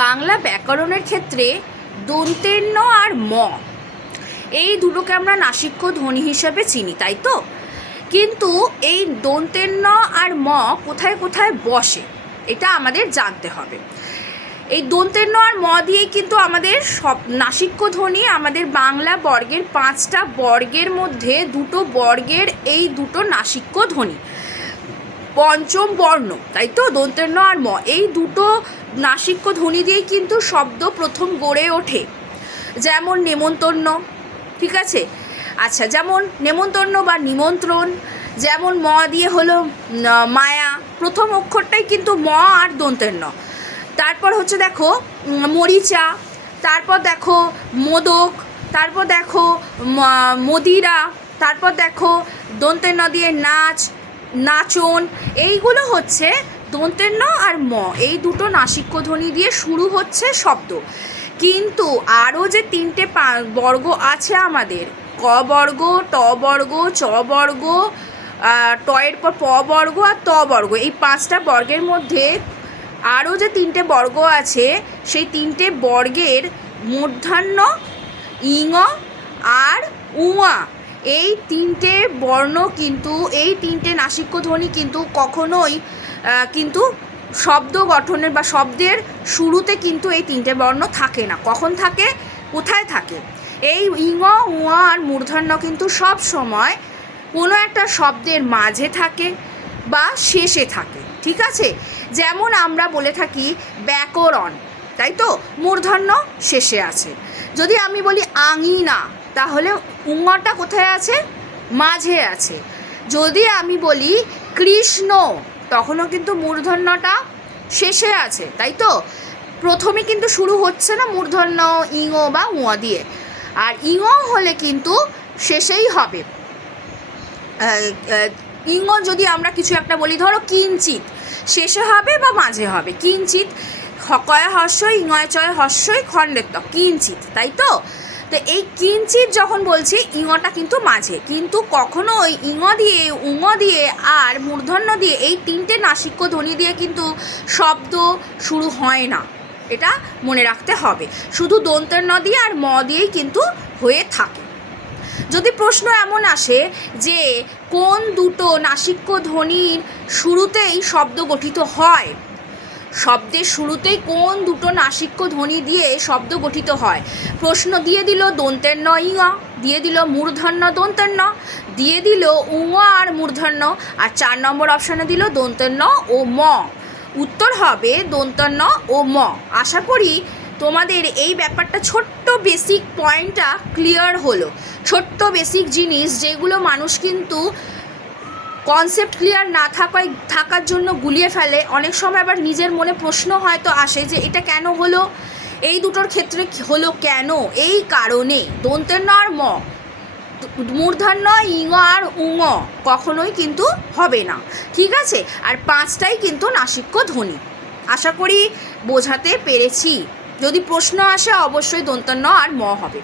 বাংলা ব্যাকরণের ক্ষেত্রে দন্তের ন আর ম এই দুটোকে আমরা নাসিক্য ধ্বনি হিসাবে চিনি, তাই তো? কিন্তু এই দন্তের ন আর ম কোথায় কোথায় বসে এটা আমাদের জানতে হবে। এই দন্তের ন আর ম দিয়েই কিন্তু আমাদের সব নাসিক্য ধ্বনি, আমাদের বাংলা বর্গের 5টা বর্গের মধ্যে 2টো বর্গের এই দুটো নাসিক্য ধ্বনি, পঞ্চম বর্ণ, তাই তো? দন্তের ন আর ম এই দুটো নাসিক্য ধ্বনি দিয়েই কিন্তু শব্দ প্রথম গড়ে ওঠে। যেমন নেমন্তন্ন, ঠিক আছে? আচ্ছা, যেমন নেমন্তন্ন বা নিমন্ত্রণ, যেমন ম দিয়ে হলো মায়া, প্রথম অক্ষরটাই কিন্তু ম আর দন্তের ন। তারপর হচ্ছে দেখো মরিচা, তারপর দেখো মোদক, তারপর দেখো মদিরা, তারপর দেখো দন্তের ন দিয়ে নাচ, নাচন, এইগুলো হচ্ছে দন্তের ন আর ম এই দুটো নাসিক্য ধ্বনি দিয়ে শুরু হচ্ছে শব্দ। কিন্তু আরও যে 3টে বর্গ আছে আমাদের, ক বর্গ, ট বর্গ, চ বর্গ, ট এর পর প বর্গ আর ত বর্গ, এই 5টা বর্গের মধ্যে আরও যে 3টে বর্গ আছে, সেই 3টে বর্গের মূর্ধন্য, ইঙ আর উঙা, এই 3টে বর্ণ কিন্তু, এই 3টে নাসিক্য ধ্বনি কিন্তু কখনোই কিন্তু শব্দ গঠনের বা শব্দের শুরুতে কিন্তু এই 3টে বর্ণ থাকে না। কখন থাকে, কোথায় থাকে? এই ইঙ, উঙা আর মূর্ধন্য কিন্তু সব সময় কোনো একটা শব্দের মাঝে থাকে বা শেষে থাকে, ঠিক আছে? যেমন আমরা বলে থাকি ব্যাকরণ, তাই তো? মূর্ধন্য শেষে আছে। যদি আমি বলি আঙিনা, তাহলে উঙাটা কোথায় আছে? মাঝে আছে। যদি আমি বলি কৃষ্ণ, তখনও কিন্তু মূর্ধন্যটা শেষে আছে, তাই তো? প্রথমে কিন্তু শুরু হচ্ছে না মূর্ধন্য ইঙ বা উঙা দিয়ে, আর ইঙ হলে কিন্তু শেষেই হবে। ইঙ যদি আমরা কিছু একটা বলি, ধরো কিঞ্চিত, শেষে হবে বা মাঝে হবে। কিঞ্চিত, হকয় হস্যই, ইঙয় চয় হস্যই, খণ্ডের ত, কিঞ্চিত, তাই তো? তো এই কিঞ্চিত যখন বলছি, ইঙটা কিন্তু মাঝে, কিন্তু কখনো ওই ইঙ দিয়ে, উঙ দিয়ে আর মূর্ধন্য দিয়ে এই 3টে নাসিক্য ধ্বনি দিয়ে কিন্তু শব্দ শুরু হয় না, এটা মনে রাখতে হবে। শুধু দন্তের ন দিয়ে আর ম দিয়েই কিন্তু হয়ে থাকে। যদি প্রশ্ন এমন আসে যে কোন দুটো নাসিক্য ধ্বনির শুরুতেই শব্দ গঠিত হয়, শব্দের শুরুতেই কোন দুটো নাসিক্য ধ্বনি দিয়ে শব্দ গঠিত হয়, প্রশ্ন দিয়ে দিল দন্তের ন ইঙ, দিয়ে দিল মূর্ধন্য দন্তের ন, দিয়ে দিল উঙ আর মূর্ধন্য, আর 4 নম্বর অপশানে দিল দন্তের ন ও ম। উত্তর হবে দন্তের ন ও ম। আশা করি তোমাদের এই ব্যাপারটা, ছোট্ট বেসিক পয়েন্টটা ক্লিয়ার হলো। ছোট্ট বেসিক জিনিস যেগুলো মানুষ কিন্তু কনসেপ্ট ক্লিয়ার না থাকার জন্য গুলিয়ে ফেলে। অনেক সময় আবার নিজের মনে প্রশ্ন হয়তো আসে যে এটা কেন হলো, এই দুটোর ক্ষেত্রে হলো কেন? এই কারণে দন্তের ন আর ম, মূর্ধন্য ইঙ আর উঙ কখনোই কিন্তু হবে না, ঠিক আছে? আর 5টাই কিন্তু নাসিক্য ধ্বনি। আশা করি বোঝাতে পেরেছি। যদি প্রশ্ন আসে, অবশ্যই দন্তের ন আর ম হবে।